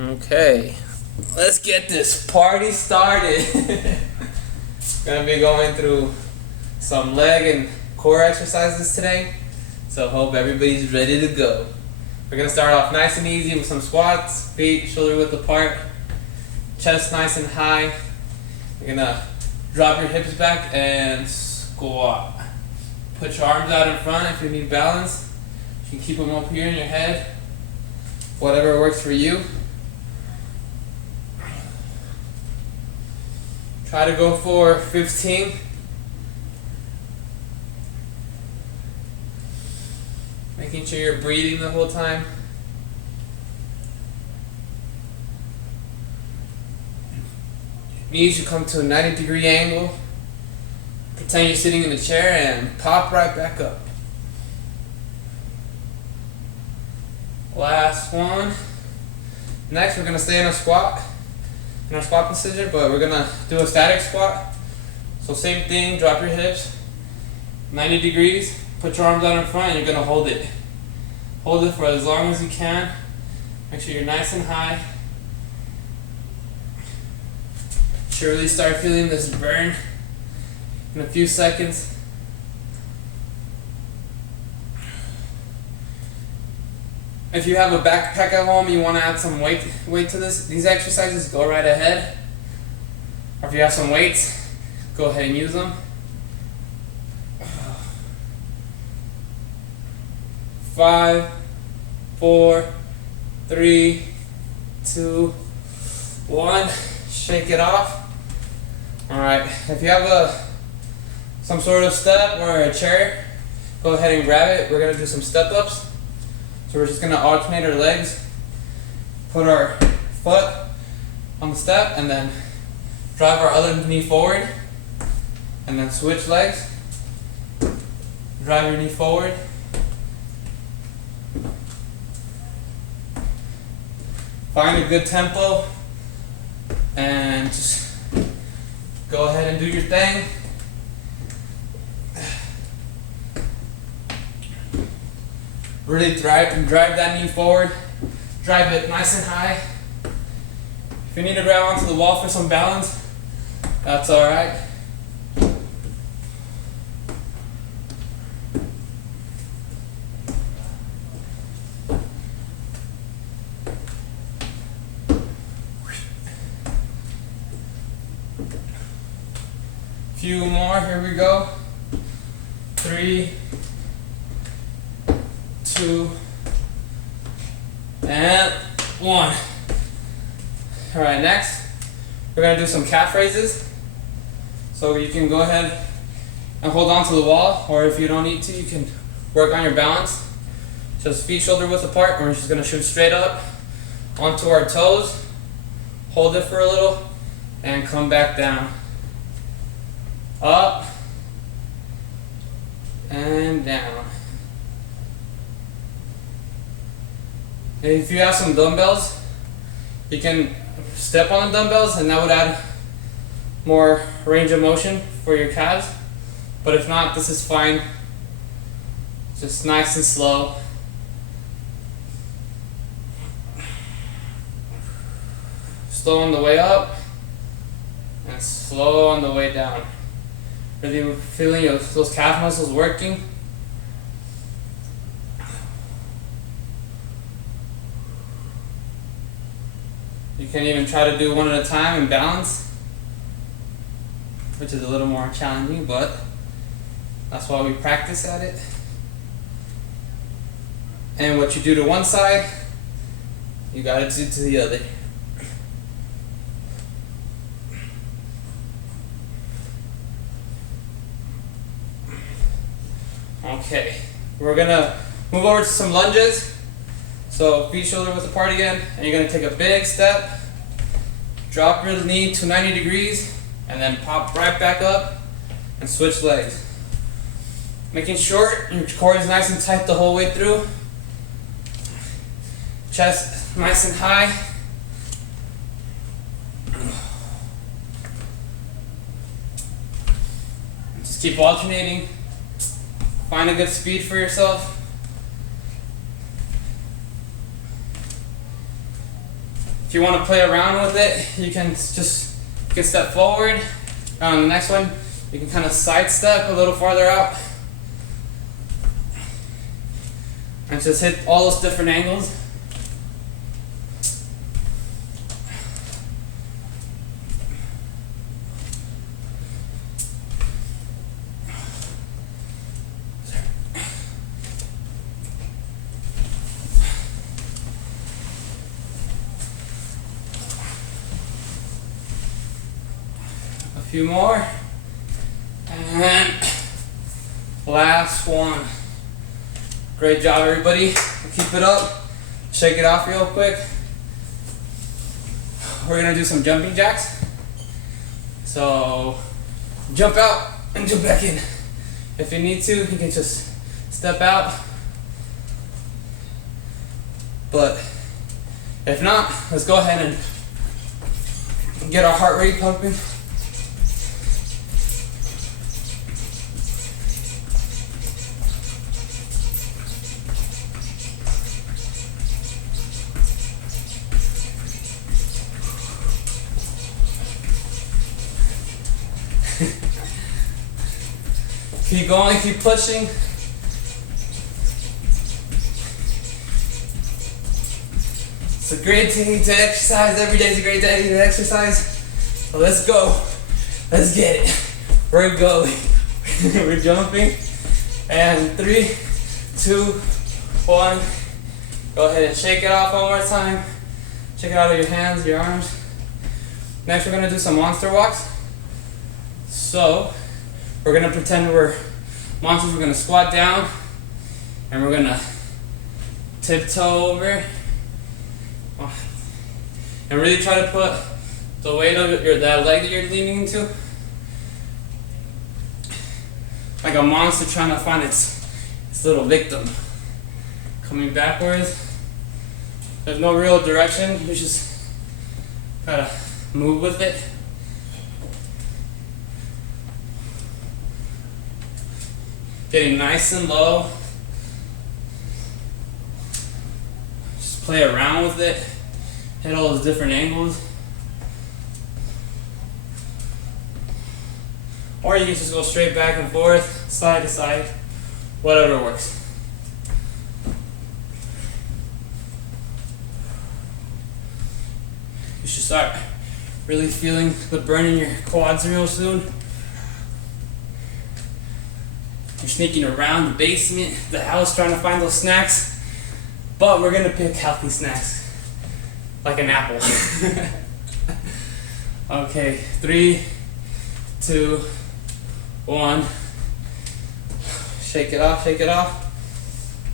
Okay, let's get this party started. Gonna be going through some leg and core exercises today, so hope everybody's ready to go. We're gonna start off nice and easy with some squats, feet shoulder width apart, chest nice and high. You're gonna drop your hips back and squat. Put your arms out in front if you need balance. You can keep them up here in your head, whatever works for you. Try to go for 15. Making sure you're breathing the whole time. Knees should come to a 90-degree angle. Pretend you're sitting in a chair and pop right back up. Last one. Next, we're going to stay in a squat. In our squat position, but we're gonna do a static squat. So same thing, drop your hips 90 degrees, put your arms out in front, and you're gonna hold it. Hold it for as long as you can. Make sure you're nice and high. Surely start feeling this burn in a few seconds. If you have a backpack at home and you want to add some weight to these exercises, go right ahead. Or if you have some weights, go ahead and use them. 5, 4, 3, 2, 1. Shake it off. Alright, if you have some sort of step or a chair, go ahead and grab it. We're going to do some step ups. So we're just going to alternate our legs, put our foot on the step, and then drive our other knee forward, and then switch legs. Drive your knee forward. Find a good tempo, and just go ahead and do your thing. Really drive that knee forward. Drive it nice and high. If you need to grab onto the wall for some balance, that's alright. Few more, here we go. 3, 2, and 1. Alright, next we're going to do some calf raises. So you can go ahead and hold on to the wall, or if you don't need to, you can work on your balance. Just feet shoulder width apart. We're just going to shoot straight up onto our toes, hold it for a little, and come back down. Up and down. If you have some dumbbells, you can step on the dumbbells, and that would add more range of motion for your calves. But if not, this is fine. Just nice and slow. Slow on the way up and slow on the way down. Really feeling those calf muscles working. You can even try to do one at a time and balance, which is a little more challenging, but that's why we practice at it. And what you do to one side, you gotta do to the other. Okay, we're gonna move over to some lunges. So feet shoulder width apart again, and you're gonna take a big step, drop your knee to 90 degrees, and then pop right back up and switch legs. Making sure your core is nice and tight the whole way through. Chest nice and high. Just keep alternating. Find a good speed for yourself. If you want to play around with it, you can step forward. On the next one, you can kind of sidestep a little farther out. And just hit all those different angles. A few more. And last one. Great job, everybody. Keep it up. Shake it off real quick. We're gonna do some jumping jacks. So jump out and jump back in. If you need to, you can just step out. But if not, let's go ahead and get our heart rate pumping. Keep going, keep pushing. It's a great day to exercise. Every day is a great day to exercise. So let's go. Let's get it. We're going. We're jumping. And 3, 2, 1. Go ahead and shake it off one more time. Shake it out of your hands, your arms. Next, we're going to do some monster walks. So we're gonna pretend we're monsters. We're gonna squat down and we're gonna tiptoe over and really try to put the weight of that leg that you're leaning into, like a monster trying to find its little victim. Coming backwards. There's no real direction. You just gotta move with it. Getting nice and low. Just play around with it. Hit all those different angles. Or you can just go straight back and forth, side to side, whatever works. You should start really feeling the burn in your quads real soon. You're sneaking around the basement, the house, trying to find those snacks. But we're gonna pick healthy snacks, like an apple. Okay, 3, 2, 1. Shake it off, shake it off.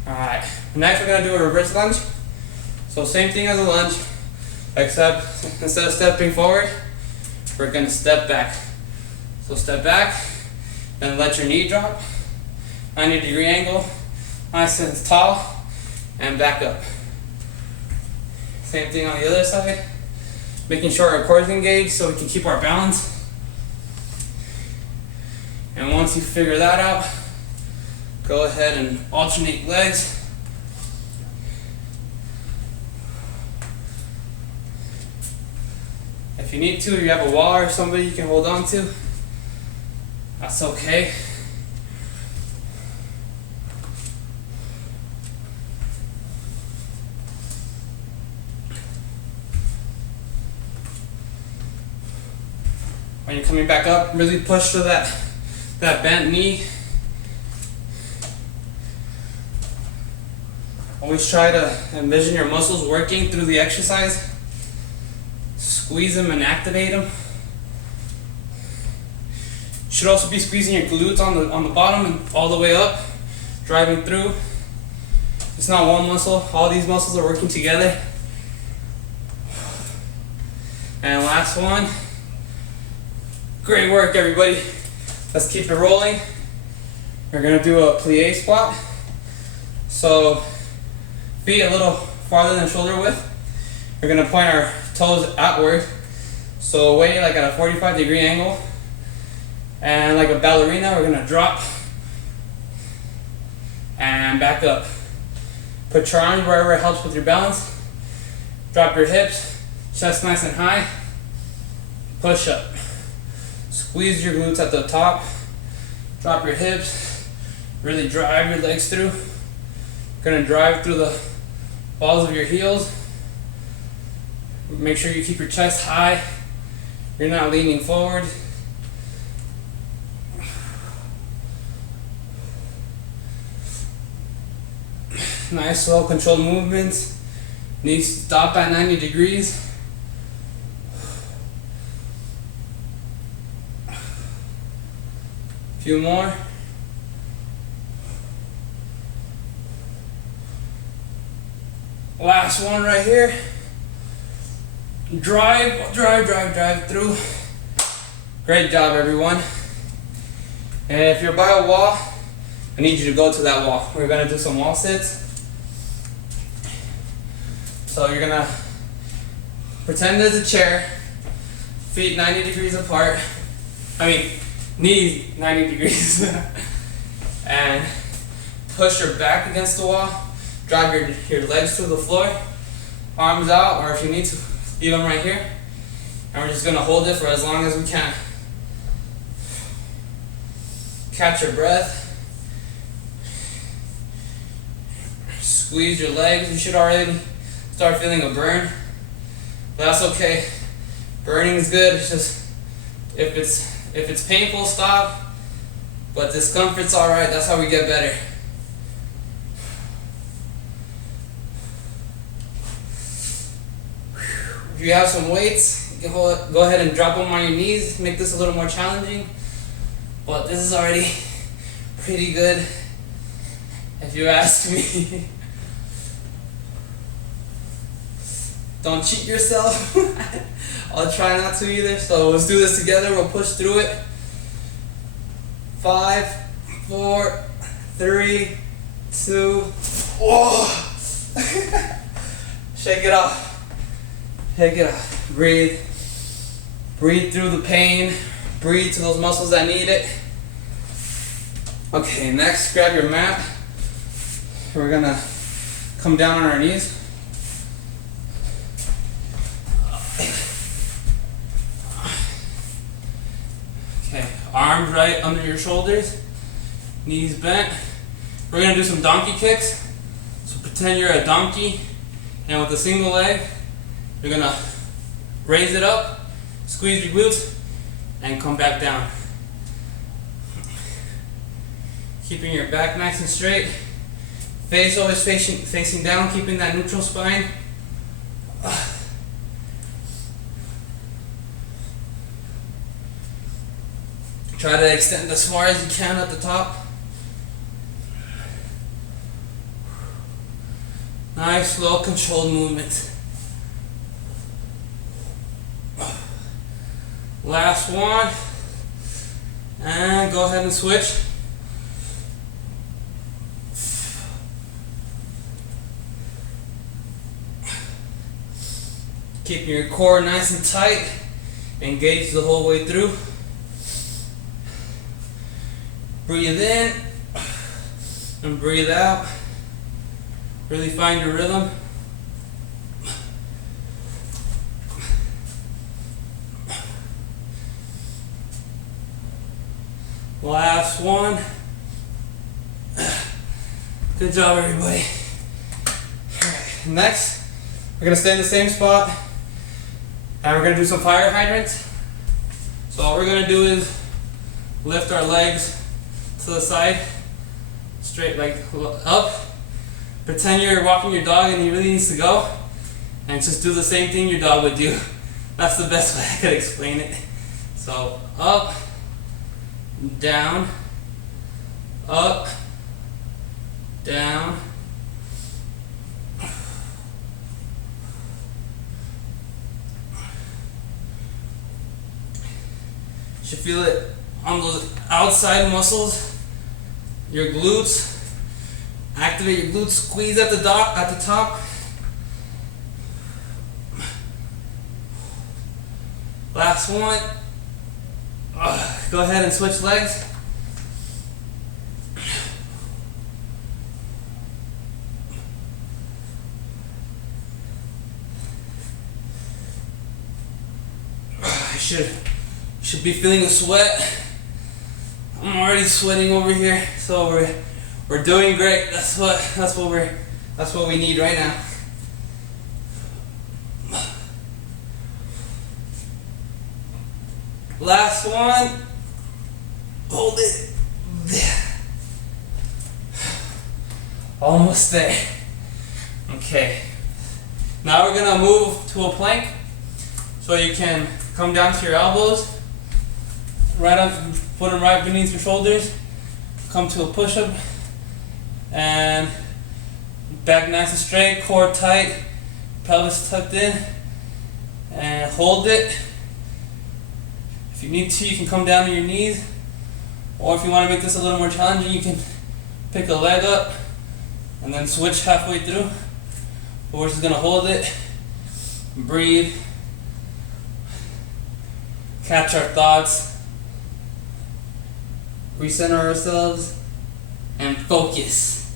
Alright, next we're gonna do a reverse lunge. So same thing as a lunge, except instead of stepping forward, we're gonna step back. So step back, then let your knee drop. 90-degree angle, nice and tall, and back up. Same thing on the other side. Making sure our core is engaged so we can keep our balance. And once you figure that out, go ahead and alternate legs. If you need to, you have a wall or somebody you can hold on to, that's okay. When you're coming back up, really push to that bent knee. Always try to envision your muscles working through the exercise. Squeeze them and activate them. You should also be squeezing your glutes on the bottom and all the way up, driving through. It's not one muscle, all these muscles are working together. And last one. Great work, everybody. Let's keep it rolling. We're gonna do a plie squat. So feet a little farther than shoulder width. We're gonna point our toes outward. So away like at a 45-degree angle. And like a ballerina, we're gonna drop and back up. Put your arms wherever it helps with your balance. Drop your hips, Chest nice and high. Push up. Squeeze your glutes at the top. Drop your hips. Really drive your legs through. Gonna drive through the balls of your heels. Make sure you keep your chest high. You're not leaning forward. Nice, slow, controlled movements. Knees stop at 90 degrees. Few more. Last one right here. Drive through. Great job, everyone. And if you're by a wall, I need you to go to that wall. We're gonna do some wall sits. So you're gonna pretend there's a chair, feet 90 degrees apart. Knees 90 degrees. And push your back against the wall. Drive your legs to the floor. Arms out, or if you need to, leave them right here. And we're just gonna hold it for as long as we can. Catch your breath. Squeeze your legs. You should already start feeling a burn. But that's okay. Burning is good. It's just if it's painful, stop. But discomfort's alright. That's how we get better. If you have some weights, you can go ahead and drop them on your knees. Make this a little more challenging. But this is already pretty good, if you ask me. Don't cheat yourself. I'll try not to either. So let's do this together. We'll push through it. 5, 4, 3, 2. Whoa! Shake it off. Shake it off. Breathe. Breathe through the pain. Breathe to those muscles that need it. Okay, next, grab your mat. We're gonna come down on our knees. Okay, arms right under your shoulders, knees bent. We're gonna do some donkey kicks. So pretend you're a donkey, and with a single leg, you're gonna raise it up, squeeze your glutes, and come back down. Keeping your back nice and straight. Face always facing down, keeping that neutral spine. Try to extend as far as you can at the top. Nice, slow, controlled movement. Last one. And go ahead and switch. Keep your core nice and tight. Engage the whole way through. Breathe in and breathe out. Really find your rhythm. Last one. Good job, everybody. Alright, next, we're gonna stay in the same spot and we're gonna do some fire hydrants. So all we're gonna do is lift our legs to the side, straight, like up. Pretend you're walking your dog and he really needs to go, and just do the same thing your dog would do. That's the best way I could explain it. So up, down, up, down. You should feel it on those outside muscles, your glutes. Activate your glutes, squeeze at the top. Last one. Go ahead and switch legs. Should be feeling a sweat. I'm already sweating over here, so we're doing great. That's what we need right now. Last one. Hold it. Almost there. Okay. Now we're gonna move to a plank. So you can come down to your elbows, put them right beneath your shoulders, come to a push-up, and back nice and straight, core tight, pelvis tucked in, and hold it. If you need to, you can come down to your knees, or if you want to make this a little more challenging, you can pick a leg up and then switch halfway through. But we're just gonna hold it, breathe, catch our thoughts, recenter ourselves, and focus.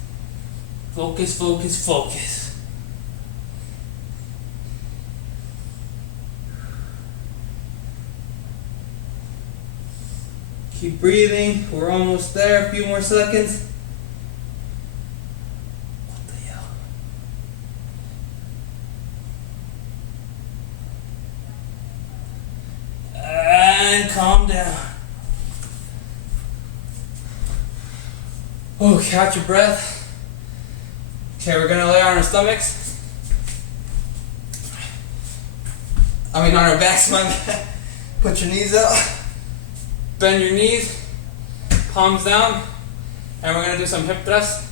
Focus, focus, focus. Keep breathing. We're almost there. A few more seconds. What the hell? And calm down. Oh, catch your breath. Okay, we're gonna lay on our stomachs. On our backs, my bad. Put your knees out. Bend your knees, palms down, and we're gonna do some hip thrusts.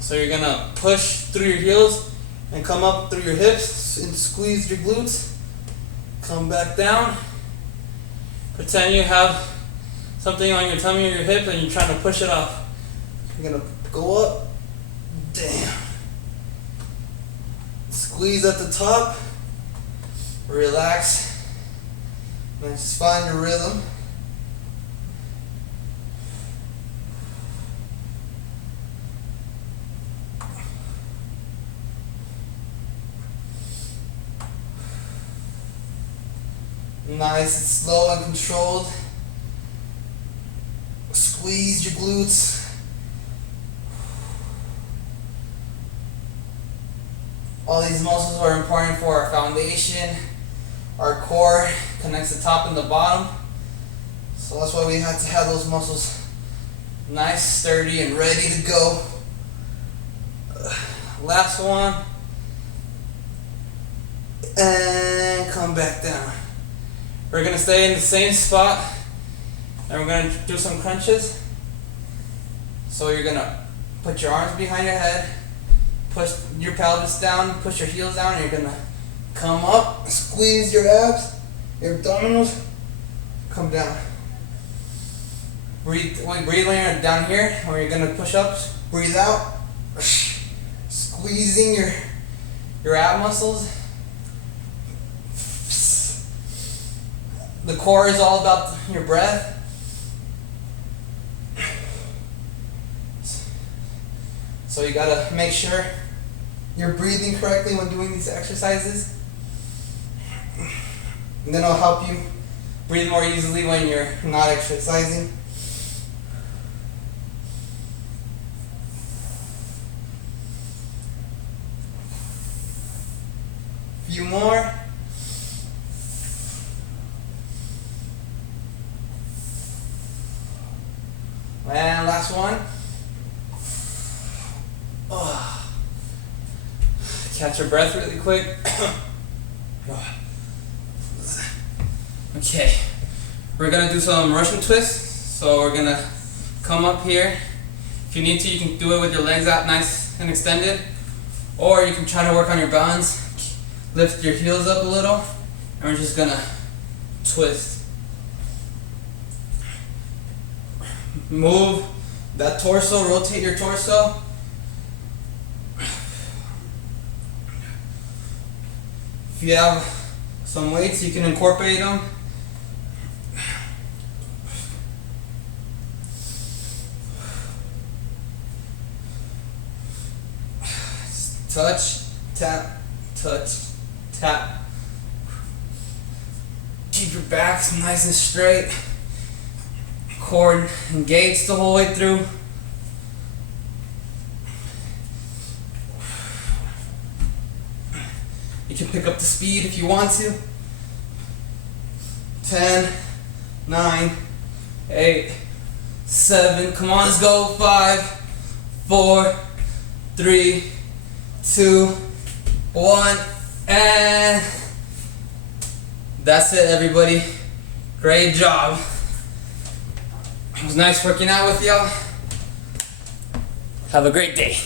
So you're gonna push through your heels and come up through your hips and squeeze your glutes. Come back down. Pretend you have something on your tummy or your hip and you're trying to push it off. You're gonna go up, down. Squeeze at the top, relax, and just find your rhythm. Nice and slow and controlled. Squeeze your glutes. All these muscles are important for our foundation. Our core connects the top and the bottom. So that's why we have to have those muscles nice, sturdy, and ready to go. Last one. And come back down. We're gonna stay in the same spot and we're gonna do some crunches. So you're gonna put your arms behind your head, push your pelvis down, push your heels down, and you're gonna come up, squeeze your abs, your abdominals, come down. Breathe when you're down here, or you're gonna push up, breathe out, squeezing your ab muscles. The core is all about your breath. So you gotta make sure you're breathing correctly when doing these exercises. And then it'll help you breathe more easily when you're not exercising. Few more. And last one. Oh. Catch your breath really quick. Okay, we're gonna do some Russian twists. So we're gonna come up here. If you need to, you can do it with your legs out nice and extended, or you can try to work on your balance. Lift your heels up a little, and we're just gonna twist. Move that torso, rotate your torso. If you have some weights, you can incorporate them. Touch, tap, touch, tap. your back nice and straight. Core engaged the whole way through. You can pick up the speed if you want to. 10, 9, 8, 7. Come on, let's go. 5, 4, 3, 2, 1, and that's it, everybody. Great job. It was nice working out with y'all. Have a great day.